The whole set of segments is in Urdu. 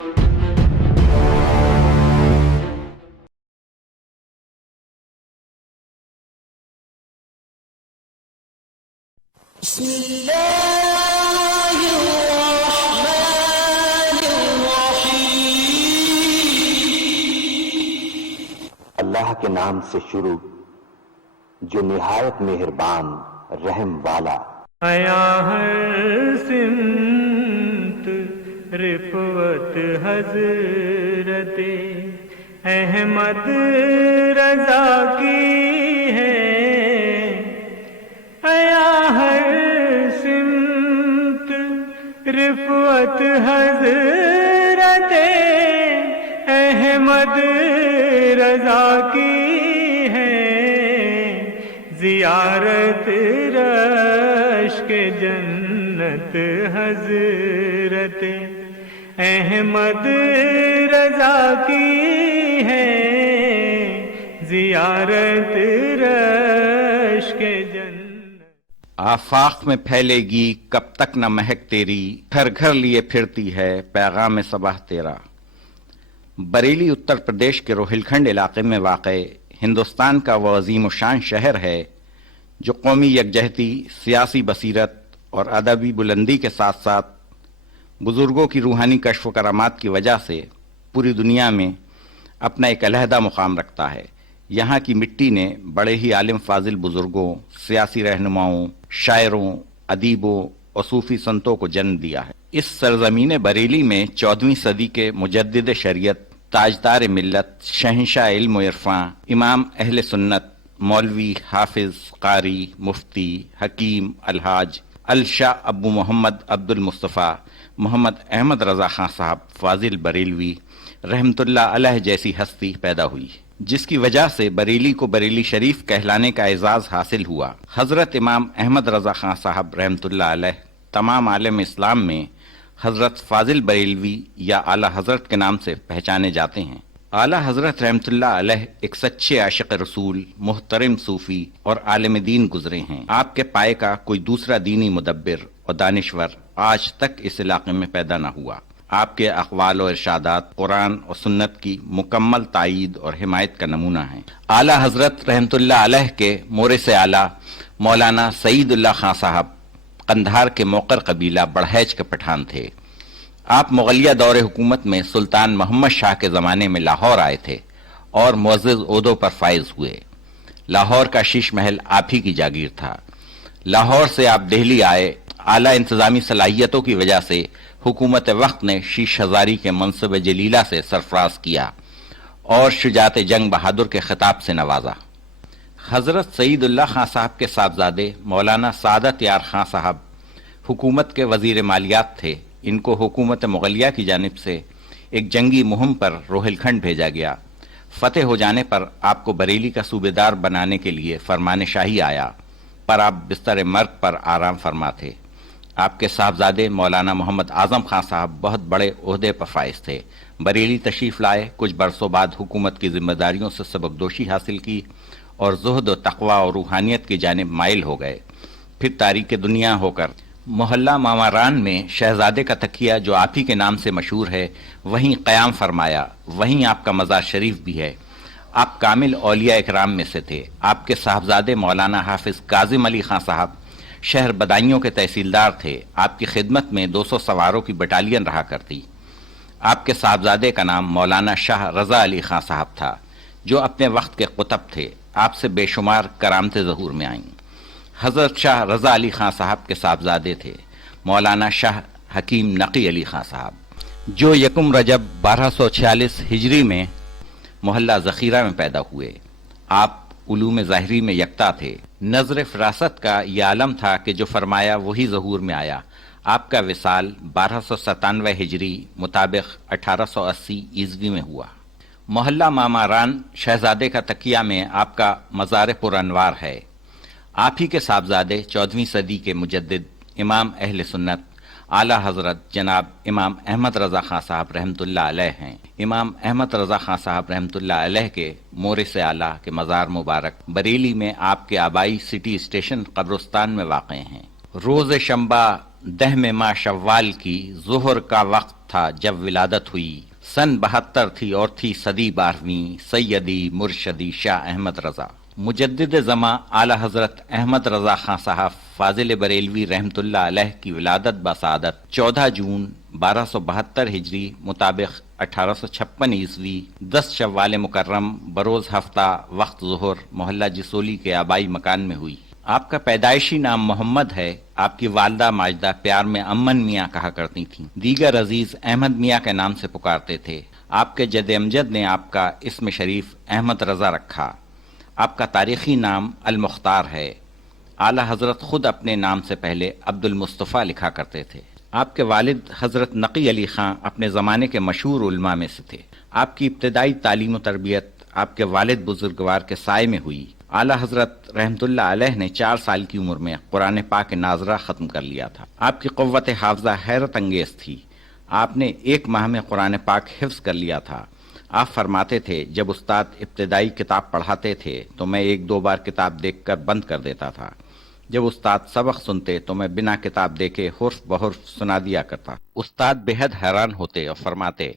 بسم اللہ الرحمن الرحیم۔ اللہ کے نام سے شروع جو نہایت مہربان رحم والا۔ آیا ہر سمت رفعت حضرت احمد رضا کی ہے، آیا ہر سمت رفعت حضرت احمد رضا کی ہے، زیارت رشک جنت حضرت احمد رضا کی ہے، زیارت رشک جنت۔ آفاق میں پھیلے گی کب تک نہ مہک تیری، گھر گھر لیے پھرتی ہے پیغام صباح تیرا۔ بریلی اتر پردیش کے روہیل کھنڈ علاقے میں واقع ہندوستان کا وہ عظیم الشان شہر ہے جو قومی یکجہتی، سیاسی بصیرت اور ادبی بلندی کے ساتھ ساتھ بزرگوں کی روحانی کشف و کرامات کی وجہ سے پوری دنیا میں اپنا ایک علیحدہ مقام رکھتا ہے۔ یہاں کی مٹی نے بڑے ہی عالم فاضل بزرگوں، سیاسی رہنماؤں، شاعروں، ادیبوں اور صوفی سنتوں کو جنم دیا ہے۔ اس سرزمین بریلی میں 14ویں صدی کے مجدد شریعت، تاجدار ملت، شہنشاہ علم و عرفاں، امام اہل سنت، مولوی، حافظ، قاری، مفتی، حکیم، الحاج الشاہ ابو محمد عبد المصطفیٰ محمد احمد رضا خان صاحب فاضل بریلوی رحمت اللہ علیہ جیسی ہستی پیدا ہوئی، جس کی وجہ سے بریلی کو بریلی شریف کہلانے کا اعزاز حاصل ہوا۔ حضرت امام احمد رضا خان صاحب رحمت اللہ علیہ تمام عالم اسلام میں حضرت فاضل بریلوی یا اعلیٰ حضرت کے نام سے پہچانے جاتے ہیں۔ اعلیٰ حضرت رحمت اللہ علیہ ایک سچے عاشق رسول، محترم صوفی اور عالم دین گزرے ہیں۔ آپ کے پائے کا کوئی دوسرا دینی مدبر اور دانشور آج تک اس علاقے میں پیدا نہ ہوا۔ آپ کے اقوال و ارشادات قرآن اور سنت کی مکمل تائید اور حمایت کا نمونہ ہیں۔ اعلیٰ حضرت رحمت اللہ علیہ کے مورث اعلیٰ مولانا سعید اللہ خان صاحب قندھار کے موقر قبیلہ بڑھیج کے پٹھان تھے۔ آپ مغلیہ دور حکومت میں سلطان محمد شاہ کے زمانے میں لاہور آئے تھے اور معزز عہدوں پر فائز ہوئے۔ لاہور کا شیش محل آپ ہی کی جاگیر تھا۔ لاہور سے آپ دہلی آئے۔ اعلیٰ انتظامی صلاحیتوں کی وجہ سے حکومت وقت نے شیش ہزاری کے منصب جلیلہ سے سرفراز کیا اور شجاعت جنگ بہادر کے خطاب سے نوازا۔ حضرت سعید اللہ خان صاحب کے صاحبزادے مولانا سعادت یار خان صاحب حکومت کے وزیر مالیات تھے۔ ان کو حکومت مغلیہ کی جانب سے ایک جنگی مہم پر روہیل کھنڈ بھیجا گیا۔ فتح ہو جانے پر آپ کو بریلی کا صوبے دار بنانے کے لیے فرمان شاہی آیا، پر آپ بستر مرگ پر آرام فرما تھے۔ آپ کے صاحبزادے مولانا محمد اعظم خان صاحب بہت بڑے عہدے پر فائز تھے۔ بریلی تشریف لائے، کچھ برسوں بعد حکومت کی ذمہ داریوں سے سبکدوشی حاصل کی اور زہد و تقوی اور روحانیت کی جانب مائل ہو گئے۔ پھر تاریک دنیا ہو کر محلہ ماماران میں شہزادے کا تکیہ جو آپ ہی کے نام سے مشہور ہے وہیں قیام فرمایا، وہیں آپ کا مزار شریف بھی ہے۔ آپ کامل اولیاء اکرام میں سے تھے۔ آپ کے صاحبزادے مولانا حافظ کاظم علی خان صاحب شہر بدایوں کے تحصیلدار تھے۔ آپ کی خدمت میں 200 سواروں کی بٹالین رہا کرتی۔ آپ کے صاحبزادے کا نام مولانا شاہ رضا علی خان صاحب تھا جو اپنے وقت کے قطب تھے۔ آپ سے بے شمار کرامتیں ظہور میں آئیں۔ حضرت شاہ رضا علی خان صاحب کے صاحبزادے تھے مولانا شاہ حکیم نقی علی خان صاحب جو 1 رجب 1246 ہجری میں محلہ ذخیرہ میں پیدا ہوئے۔ آپ علوم ظاہری میں یکتا تھے۔ نظر فراست کا یہ عالم تھا کہ جو فرمایا وہی ظہور میں آیا۔ آپ کا وصال 1297 ہجری مطابق 1880 عیسوی میں ہوا۔ محلہ ماماران شہزادے کا تکیہ میں آپ کا مزار پر انوار ہے۔ آپ ہی کے صاحبزادے 14ویں صدی کے مجدد امام اہل سنت اعلیٰ حضرت جناب امام احمد رضا خان صاحب رحمت اللہ علیہ ہیں۔ امام احمد رضا خان صاحب رحمت اللہ علیہ کے مورث اعلیٰ کے مزار مبارک بریلی میں آپ کے آبائی سٹی اسٹیشن قبرستان میں واقع ہیں۔ روز شنبہ 10 ماہ شوال کی ظہر کا وقت تھا جب ولادت ہوئی، سن 72 تھی اور تھی صدی 12ویں، سیدی مرشدی شاہ احمد رضا مجدد زماں اعلی حضرت احمد رضا خان صاحب فاضل بریلوی رحمت اللہ علیہ کی ولادت بسعادت 14 جون 1272 ہجری مطابق 1856 عیسوی 10 شوال مکرم بروز ہفتہ وقت ظہر محلہ جسولی کے آبائی مکان میں ہوئی۔ آپ کا پیدائشی نام محمد ہے۔ آپ کی والدہ ماجدہ پیار میں امن میاں کہا کرتی تھیں، دیگر عزیز احمد میاں کے نام سے پکارتے تھے۔ آپ کے جد امجد نے آپ کا اسم شریف احمد رضا رکھا۔ آپ کا تاریخی نام المختار ہے۔ اعلی حضرت خود اپنے نام سے پہلے عبد المصطفیٰ لکھا کرتے تھے۔ آپ کے والد حضرت نقی علی خان اپنے زمانے کے مشہور علماء میں سے تھے۔ آپ کی ابتدائی تعلیم و تربیت آپ کے والد بزرگوار کے سائے میں ہوئی۔ اعلی حضرت رحمت اللہ علیہ نے 4 سال کی عمر میں قرآن پاک ناظرہ ختم کر لیا تھا۔ آپ کی قوت حافظہ حیرت انگیز تھی۔ آپ نے 1 ماہ میں قرآن پاک حفظ کر لیا تھا۔ آپ فرماتے تھے، جب استاد ابتدائی کتاب پڑھاتے تھے تو میں 1-2 بار کتاب دیکھ کر بند کر دیتا تھا۔ جب استاد سبق سنتے تو میں بنا کتاب دیکھے حرف بحرف سنا دیا کرتا۔ استاد بے حد حیران ہوتے اور فرماتے،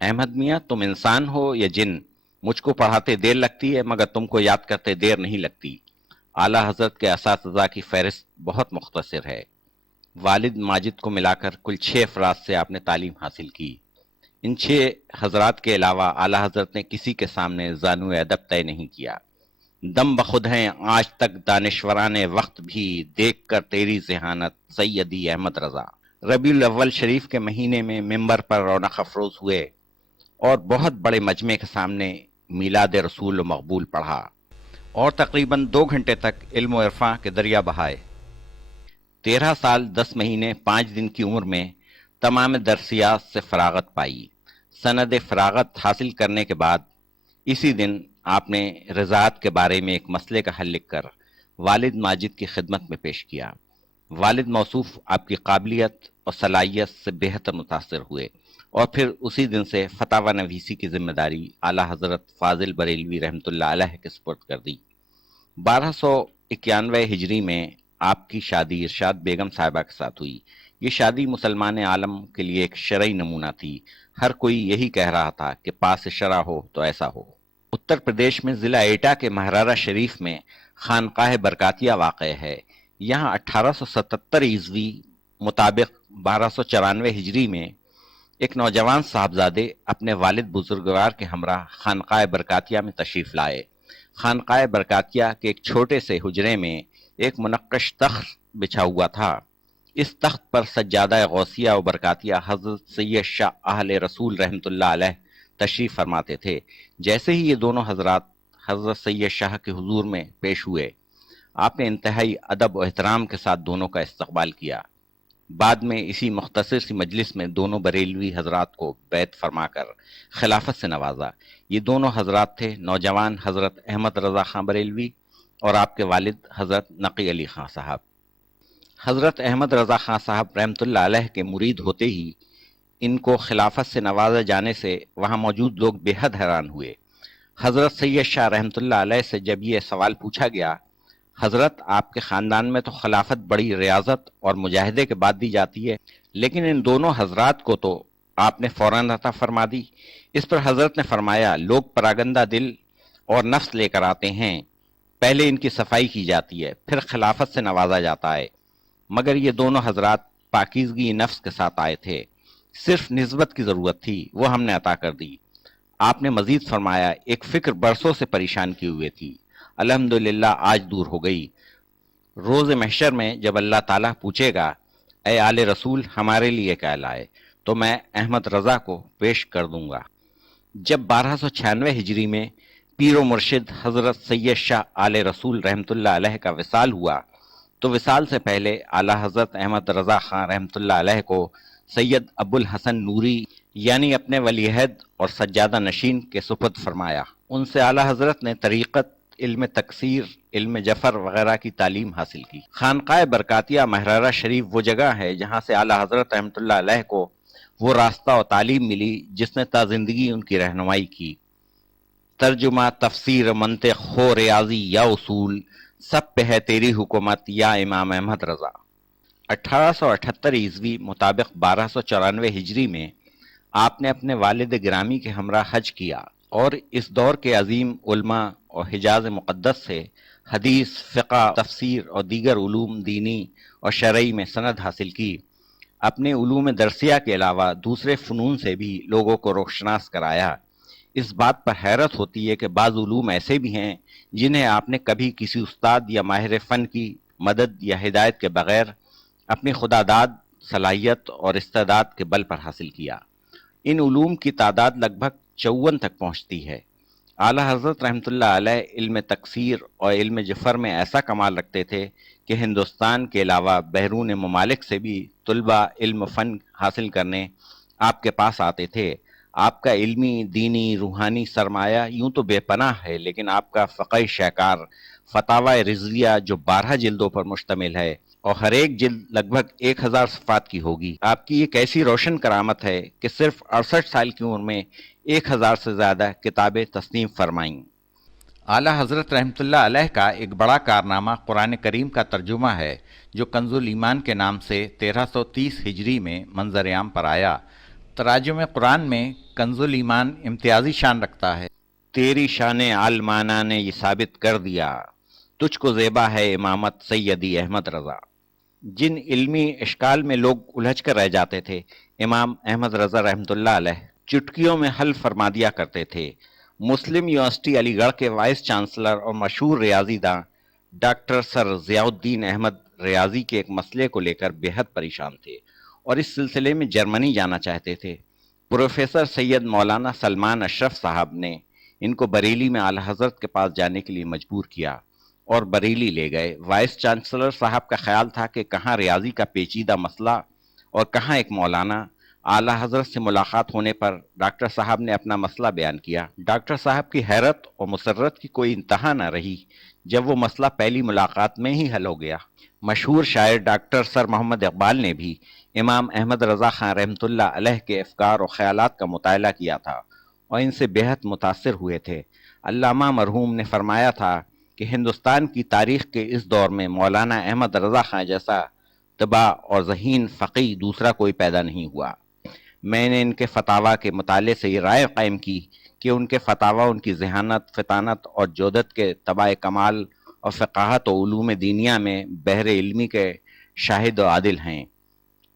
احمد میاں تم انسان ہو یا جن؟ مجھ کو پڑھاتے دیر لگتی ہے مگر تم کو یاد کرتے دیر نہیں لگتی۔ اعلی حضرت کے اساتذہ کی فہرست بہت مختصر ہے۔ والد ماجد کو ملا کر کل 6 افراد سے آپ نے تعلیم حاصل کی۔ ان 6 حضرات کے علاوہ اعلی حضرت نے کسی کے سامنے زانو ادب طے نہیں کیا۔ دم بخود ہیں آج تک دانشوران وقت بھی، دیکھ کر تیری ذہانت سیدی احمد رضا۔ ربیع الاول شریف کے مہینے میں ممبر پر رونق افروز ہوئے اور بہت بڑے مجمع کے سامنے میلاد رسول و مقبول پڑھا اور تقریباً 2 گھنٹے تک علم و عرفاں کے دریا بہائے۔ 13 سال 10 مہینے 5 دن کی عمر میں تمام درسیات سے فراغت پائی۔ سند فراغت حاصل کرنے کے بعد اسی دن آپ نے رضاعت کے بارے میں ایک مسئلے کا حل لکھ کر والد ماجد کی خدمت میں پیش کیا۔ والد موصوف آپ کی قابلیت اور صلاحیت سے بہتر متاثر ہوئے اور پھر اسی دن سے فتاوی نویسی کی ذمہ داری اعلی حضرت فاضل بریلوی رحمت اللہ علیہ کے سپرد کر دی۔ 1291 ہجری میں آپ کی شادی ارشاد بیگم صاحبہ کے ساتھ ہوئی۔ یہ شادی مسلمان عالم کے لیے ایک شرعی نمونہ تھی۔ ہر کوئی یہی کہہ رہا تھا کہ پاس شرع ہو تو ایسا ہو۔ اتر پردیش میں ضلع ایٹا کے مہرارہ شریف میں خانقاہ برکاتیہ واقع ہے۔ یہاں 1877 عیسوی مطابق 1294 ہجری میں ایک نوجوان صاحبزادے اپنے والد بزرگوار کے ہمراہ خانقاہ برکاتیہ میں تشریف لائے۔ خانقاہ برکاتیہ کے ایک چھوٹے سے حجرے میں ایک منقش تخت بچھا ہوا تھا۔ اس تخت پر سجادہ غوثیہ و برکاتیہ حضرت سید شاہ اہل رسول رحمت اللہ علیہ تشریف فرماتے تھے۔ جیسے ہی یہ دونوں حضرات حضرت سید شاہ کے حضور میں پیش ہوئے، آپ نے انتہائی ادب و احترام کے ساتھ دونوں کا استقبال کیا۔ بعد میں اسی مختصر سی مجلس میں دونوں بریلوی حضرات کو بیعت فرما کر خلافت سے نوازا۔ یہ دونوں حضرات تھے نوجوان حضرت احمد رضا خان بریلوی اور آپ کے والد حضرت نقی علی خان صاحب۔ حضرت احمد رضا خان صاحب رحمت اللہ علیہ کے مرید ہوتے ہی ان کو خلافت سے نوازے جانے سے وہاں موجود لوگ بے حد حیران ہوئے۔ حضرت سید شاہ رحمت اللہ علیہ سے جب یہ سوال پوچھا گیا، حضرت آپ کے خاندان میں تو خلافت بڑی ریاضت اور مجاہدے کے بعد دی جاتی ہے، لیکن ان دونوں حضرات کو تو آپ نے فوراً عطا فرما دی۔ اس پر حضرت نے فرمایا، لوگ پراگندہ دل اور نفس لے کر آتے ہیں، پہلے ان کی صفائی کی جاتی ہے، پھر خلافت سے نوازا جاتا ہے، مگر یہ دونوں حضرات پاکیزگی نفس کے ساتھ آئے تھے، صرف نسبت کی ضرورت تھی، وہ ہم نے عطا کر دی۔ آپ نے مزید فرمایا، ایک فکر برسوں سے پریشان کی ہوئے تھی، الحمدللہ آج دور ہو گئی۔ روز محشر میں جب اللہ تعالیٰ پوچھے گا، اے آل رسول ہمارے لیے کیا لائے، تو میں احمد رضا کو پیش کر دوں گا۔ جب 1296 ہجری میں پیر و مرشد حضرت سید شاہ آل رسول رحمت اللہ علیہ کا وصال ہوا تو وصال سے پہلے اعلی حضرت احمد رضا خان رحمت اللہ علیہ کو سید ابو الحسن نوری یعنی اپنے ولی عہد اور سجادہ نشین کے سپرد فرمایا۔ ان سے اعلی حضرت نے طریقت، علم تکسیر، علم جفر وغیرہ کی تعلیم حاصل کی۔ خانقاہ برکاتیہ مہرارہ شریف وہ جگہ ہے جہاں سے اعلی حضرت رحمت اللہ علیہ کو وہ راستہ و تعلیم ملی جس نے تا زندگی ان کی رہنمائی کی۔ ترجمہ، تفسیر، منطق ہو ریاضی یا اصول، سب پہ ہے تیری حکومت یا امام احمد رضا۔ 1878 عیسوی مطابق 1294 ہجری میں آپ نے اپنے والد گرامی کے ہمراہ حج کیا اور اس دور کے عظیم علماء اور حجاز مقدس سے حدیث، فقہ، تفسیر اور دیگر علوم دینی اور شرعی میں سند حاصل کی۔ اپنے علوم درسیہ کے علاوہ دوسرے فنون سے بھی لوگوں کو روشناس کرایا۔ اس بات پر حیرت ہوتی ہے کہ بعض علوم ایسے بھی ہیں جنہیں آپ نے کبھی کسی استاد یا ماہر فن کی مدد یا ہدایت کے بغیر اپنی خداداد، صلاحیت اور استعداد کے بل پر حاصل کیا۔ ان علوم کی تعداد لگ بھگ 54 تک پہنچتی ہے۔ اعلیٰ حضرت رحمۃ اللہ علیہ علم تکسیر اور علم جفر میں ایسا کمال رکھتے تھے کہ ہندوستان کے علاوہ بیرون ممالک سے بھی طلباء علم فن حاصل کرنے آپ کے پاس آتے تھے۔ آپ کا علمی، دینی، روحانی سرمایہ یوں تو بے پناہ ہے، لیکن آپ کا فقہی شاہکار فتاوی رضویہ جو 12 جلدوں پر مشتمل ہے اور ہر ایک جلد لگ بھگ 1000 صفحات کی ہوگی، آپ کی ایک ایسی روشن کرامت ہے کہ صرف 68 سال کی عمر میں 1000 سے زیادہ کتابیں تصنیف فرمائیں۔ اعلیٰ حضرت رحمۃ اللہ علیہ کا ایک بڑا کارنامہ قرآن کریم کا ترجمہ ہے، جو کنز الایمان کے نام سے 1330 ہجری میں منظر عام پر آیا۔ تراجم قرآن میں کنز الایمان امتیازی شان رکھتا ہے۔ تیری شان عالمانہ نے یہ ثابت کر دیا، تجھ کو زیبا ہے امامت سیدی احمد رضا۔ جن علمی اشکال میں لوگ الجھ کر رہ جاتے تھے، امام احمد رضا رحمۃ اللہ علیہ چٹکیوں میں حل فرما دیا کرتے تھے۔ مسلم یونیورسٹی علی گڑھ کے وائس چانسلر اور مشہور ریاضی داں ڈاکٹر سر ضیاء الدین احمد ریاضی کے ایک مسئلے کو لے کر بے حد پریشان تھے اور اس سلسلے میں جرمنی جانا چاہتے تھے۔ پروفیسر سید مولانا سلمان اشرف صاحب نے ان کو بریلی میں اعلیٰ حضرت کے پاس جانے کے لیے مجبور کیا اور بریلی لے گئے۔ وائس چانسلر صاحب کا خیال تھا کہ کہاں ریاضی کا پیچیدہ مسئلہ اور کہاں ایک مولانا۔ اعلیٰ حضرت سے ملاقات ہونے پر ڈاکٹر صاحب نے اپنا مسئلہ بیان کیا۔ ڈاکٹر صاحب کی حیرت اور مسرت کی کوئی انتہا نہ رہی جب وہ مسئلہ پہلی ملاقات میں ہی حل ہو گیا۔ مشہور شاعر ڈاکٹر سر محمد اقبال نے بھی امام احمد رضا خان رحمۃ اللہ علیہ کے افکار و خیالات کا مطالعہ کیا تھا اور ان سے بے حد متاثر ہوئے تھے۔ علامہ مرحوم نے فرمایا تھا کہ ہندوستان کی تاریخ کے اس دور میں مولانا احمد رضا خان جیسا طبع اور ذہین فقی دوسرا کوئی پیدا نہیں ہوا۔ میں نے ان کے فتاویٰ کے مطالعے سے یہ رائے قائم کی کہ ان کے فتاویٰ ان کی ذہانت، فطانت اور جودت کے طبع کمال اور فقاہت و علوم دینیا میں بحر علمی کے شاہد و عادل ہیں۔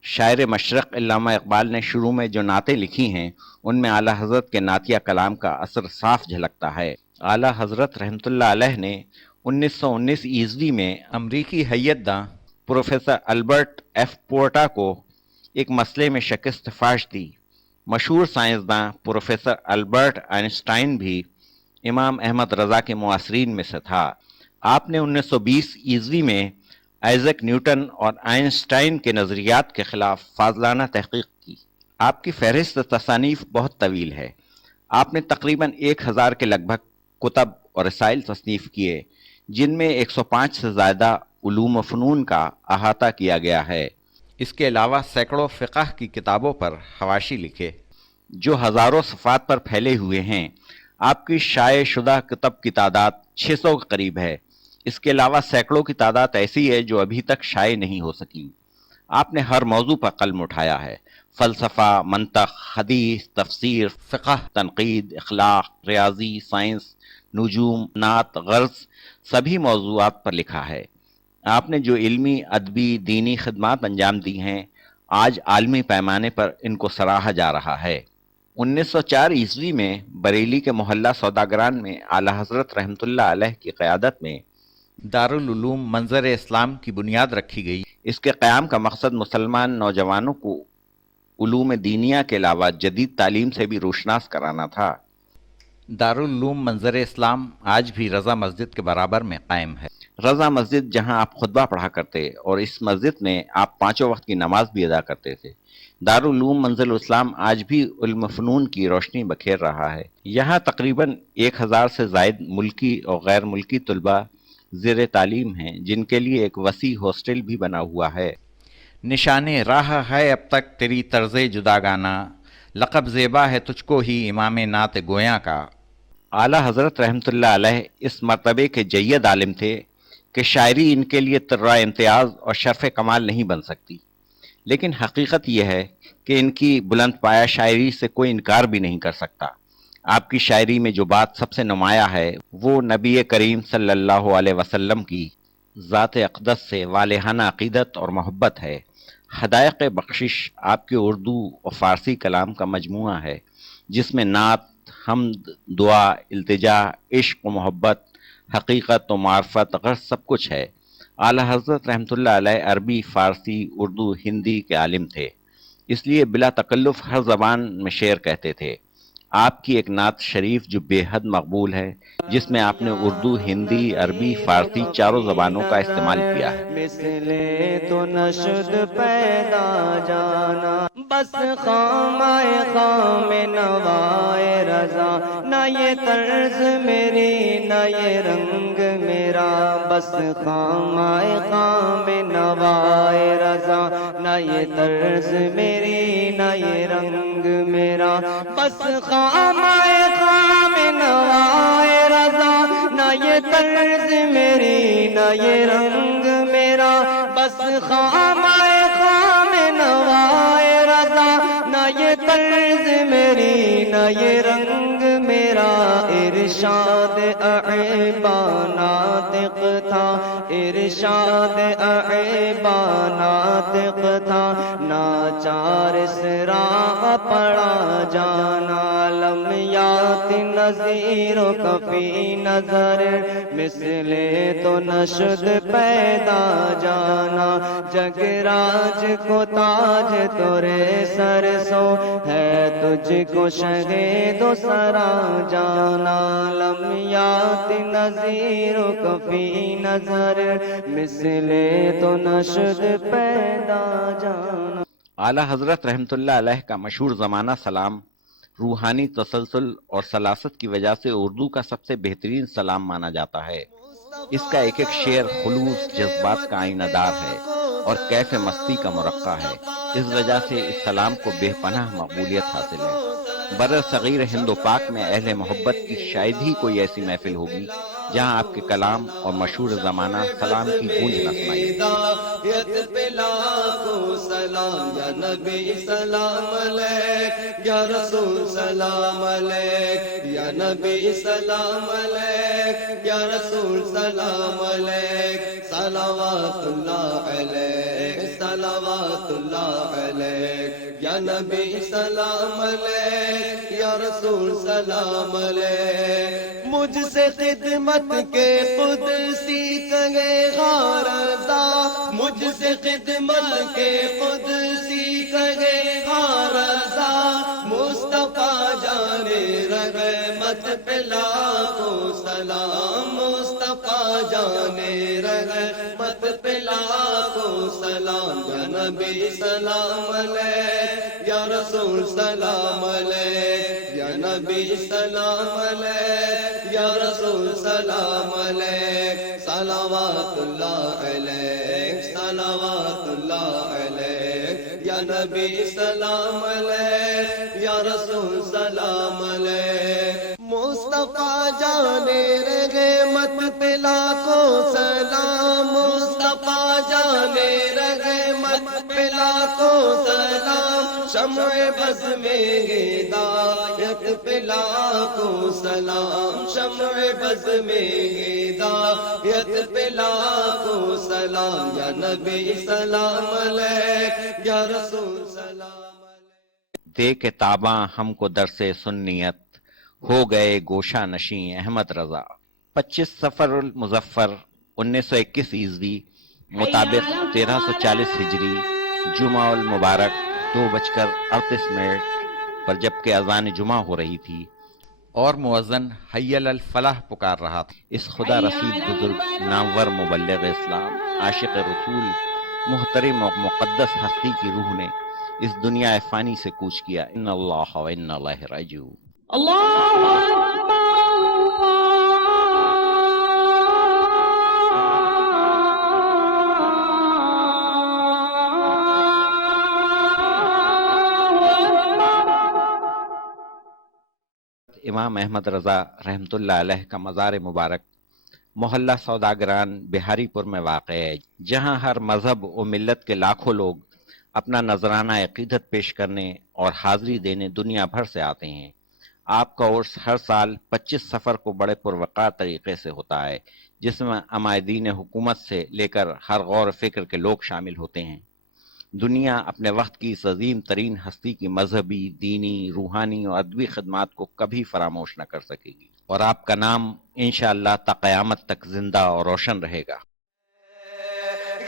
شاعر مشرق علامہ اقبال نے شروع میں جو نعتیں لکھی ہیں ان میں اعلیٰ حضرت کے نعتیہ کلام کا اثر صاف جھلکتا ہے۔ اعلیٰ حضرت رحمۃ اللہ علیہ نے 1919 عیسوی میں امریکی حیت داں پروفیسر البرٹ ایف پورٹا کو ایک مسئلے میں شکست فاش دی۔ مشہور سائنسداں پروفیسر البرٹ آئنسٹائن بھی امام احمد رضا کے معاصرین میں سے تھا۔ آپ نے 1920 عیسوی میں آئزیک نیوٹن اور آئنسٹائن کے نظریات کے خلاف فاضلانہ تحقیق کی۔ آپ کی فہرست تصانیف بہت طویل ہے۔ آپ نے تقریباً 1000 کے لگ بھگ کتب اور رسائل تصنیف کیے، جن میں 105 سے زیادہ علوم و فنون کا احاطہ کیا گیا ہے۔ اس کے علاوہ سینکڑوں فقہ کی کتابوں پر حواشی لکھے جو ہزاروں صفحات پر پھیلے ہوئے ہیں۔ آپ کی شائع شدہ کتب کی تعداد 600 کے قریب ہے۔ اس کے علاوہ سینکڑوں کی تعداد ایسی ہے جو ابھی تک شائع نہیں ہو سکی۔ آپ نے ہر موضوع پر قلم اٹھایا ہے۔ فلسفہ، منطق، حدیث، تفسیر، فقہ، تنقید، اخلاق، ریاضی، سائنس، نجوم، نعت، غرض سبھی موضوعات پر لکھا ہے۔ آپ نے جو علمی، ادبی، دینی خدمات انجام دی ہیں، آج عالمی پیمانے پر ان کو سراہا جا رہا ہے۔ 1904 عیسوی میں بریلی کے محلہ سوداگران میں اعلیٰ حضرت رحمۃ اللہ علیہ کی قیادت میں دارالعلوم منظر اسلام کی بنیاد رکھی گئی۔ اس کے قیام کا مقصد مسلمان نوجوانوں کو علوم دینیہ کے علاوہ جدید تعلیم سے بھی روشناس کرانا تھا۔ دارالعلوم منظر اسلام آج بھی رضا مسجد کے برابر میں قائم ہے۔ رضا مسجد جہاں آپ خطبہ پڑھا کرتے اور اس مسجد میں آپ 5 وقت کی نماز بھی ادا کرتے تھے۔ دارالعلوم منزل اسلام آج بھی علم فنون کی روشنی بکھیر رہا ہے۔ یہاں تقریباً 1000 سے زائد ملکی اور غیر ملکی طلباء زیر تعلیم ہیں، جن کے لیے ایک وسیع ہاسٹل بھی بنا ہوا ہے۔ نشان راہ ہے اب تک تیری طرز جداگانہ، لقب زیبا ہے تجھ کو ہی امام نعت گویاں کا۔ اعلیٰ حضرت رحمۃ اللہ علیہ اس مرتبے کے جید عالم تھے کہ شاعری ان کے لیے طرح امتیاز اور شرف کمال نہیں بن سکتی۔ لیکن حقیقت یہ ہے کہ ان کی بلند پایہ شاعری سے کوئی انکار بھی نہیں کر سکتا۔ آپ کی شاعری میں جو بات سب سے نمایاں ہے وہ نبی کریم صلی اللہ علیہ وسلم کی ذات اقدس سے والہانہ عقیدت اور محبت ہے۔ حدائق بخشش آپ کے اردو اور فارسی کلام کا مجموعہ ہے، جس میں نعت، حمد، دعا، التجا، عشق و محبت، حقیقت و معرفت غرض سب کچھ ہے۔ اعلیٰ حضرت رحمۃ اللہ علیہ عربی، فارسی، اردو، ہندی کے عالم تھے، اس لیے بلا تکلف ہر زبان میں شعر کہتے تھے۔ آپ کی ایک نعت شریف جو بے حد مقبول ہے، جس میں آپ نے اردو، ہندی، عربی، فارسی چاروں زبانوں کا استعمال کیا ہے۔ مثلے تو نشد پیدا جانا، بس خامائے خام نوائے رضا، نہ یہ طرز میری نہ یہ رنگ میرا، بس خامائے خام نوائے رضا، نہ یہ طرز میری نہ یہ رنگ میرا، بس خامائے خام نوائے رضا، نہ یہ طرز میری نہ یہ رنگ میرا، بس خامائے خام نوائے رضا، نہ یہ طرز میری نہ یہ رنگ میرا، ارشاد اعیبا ناطق تھا، ارشاد اعیبا ناطق تھا، ناچار سراغ پڑا جانا، لم یات نظیر و کفی نظر، مثلے تو نشد پیدا جانا، جگ راج کو تاج تورے سر سو، ہے تجھ کو شہید و سرا جانا، لم یات نظیر و کفی نظر، مثلے تو نشد پیدا جانا۔ اعلیٰ حضرت رحمۃ اللہ علیہ کا مشہور زمانہ سلام روحانی تسلسل اور سلاست کی وجہ سے اردو کا سب سے بہترین سلام مانا جاتا ہے۔ اس کا ایک ایک شعر خلوص، جذبات کا آئینہ دار ہے اور کیف مستی کا مرقع ہے۔ اس وجہ سے اس سلام کو بے پناہ مقبولیت حاصل ہے۔ بر صغیر ہند و پاک میں اہل محبت کی شاید ہی کوئی ایسی محفل ہوگی جہاں آپ کے کلام اور مشہور زمانہ سلام کی گونج نہ سنائی۔ ہدایت پہ لاکھوں سلام، یا نبی سلام علیک، یا رسول سلام علیک، یا نبی سلام علیک، یا رسول سلام علیک، صلوات اللہ علیک، صلوات اللہ علیک، یا نبی سلام علیک، یا رسول سلام علیک، مجھ سے خدمت کے قدسی کہے غارزا، مجھ سے خدمت کے قدسی کہے غارزا، مصطفیٰ جانے رحمت پہ لاکھوں سلام، مصطفیٰ جانے رحمت پہ لاکھوں سلام، یا نبی سلام علیک، یا رسول سلام علیک، یا نبی سلام علیک، یا رسول سلام علیک، صلوات اللہ علیک، صلوات اللہ علیک، یا نبی سلام علیک، یا رسول سلام علیک، مصطفیٰ جانے رحمت پہ لاکھوں سلام، مصطفیٰ جانے رحمت پہ لاکھوں سلام، شمع بز میں ہدایت پہ لاکھوں سلام، شمع بز میں ہدایت پہ لاکھوں سلام، یا نبی سلام علیک، یا رسول سلام علیک۔ دے کے تاباں ہم کو درس سنیت، ہو گئے گوشہ نشیں احمد رضا۔ 25 صفر المظفر 1921 عیسوی مطابق 1340 ہجری، جمعہ المبارک 2:38 پر جبکہ اذان جمعہ ہو رہی تھی اور مؤذن حی علی الفلاح پکار رہا تھا، اس خدا رسید بزرگ، نامور مبلغ اسلام، عاشق رسول، محترم و مقدس ہستی کی روح نے اس دنیا فانی سے کوچ کیا۔ ان اللہ و انا الیہ راجعون۔ اللہ اکبر، امام احمد رضا رحمۃ اللہ علیہ کا مزار مبارک محلہ سوداگران بہاری پور میں واقع ہے، جہاں ہر مذہب و ملت کے لاکھوں لوگ اپنا نذرانہ عقیدت پیش کرنے اور حاضری دینے دنیا بھر سے آتے ہیں۔ آپ کا عرس ہر سال 25 سفر کو بڑے پروقار طریقے سے ہوتا ہے، جس میں عمائدین حکومت سے لے کر ہر غور و فکر کے لوگ شامل ہوتے ہیں۔ دنیا اپنے وقت کی اس عظیم ترین ہستی کی مذہبی، دینی، روحانی اور ادبی خدمات کو کبھی فراموش نہ کر سکے گی، اور آپ کا نام انشاءاللہ تا قیامت تک زندہ اور روشن رہے گا۔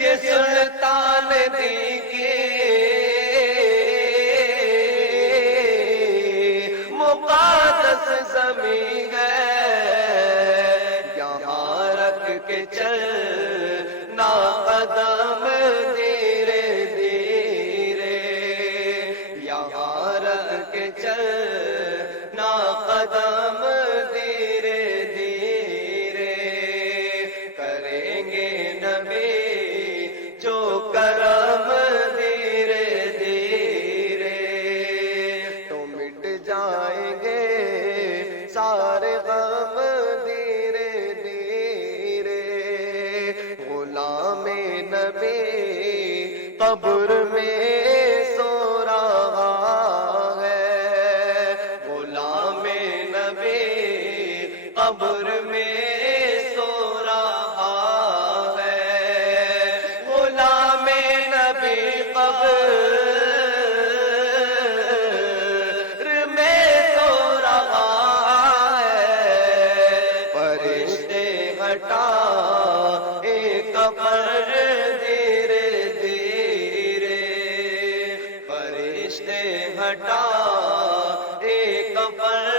یہ سلطان دی کی مقدس زمین ہے، یہاں رکھ کے چلنا قدم دھیرے دھیرے، یہاں رکھ کے چلنا قدم دھیرے دھیرے، کریں گے نبی جو کرم دھیرے دھیرے، تو مٹ جائیں گے سارے غم دھیرے دھیرے، غلام نبی قبر میں سو رہا ہے، غلام نبی قبر میں سو رہا ہے، غلام نبی قبر میں سو رہا ہے، فرشتے ہٹا ایک قبر دھیرے دھیرے، فرشتے ہٹا ایک قبر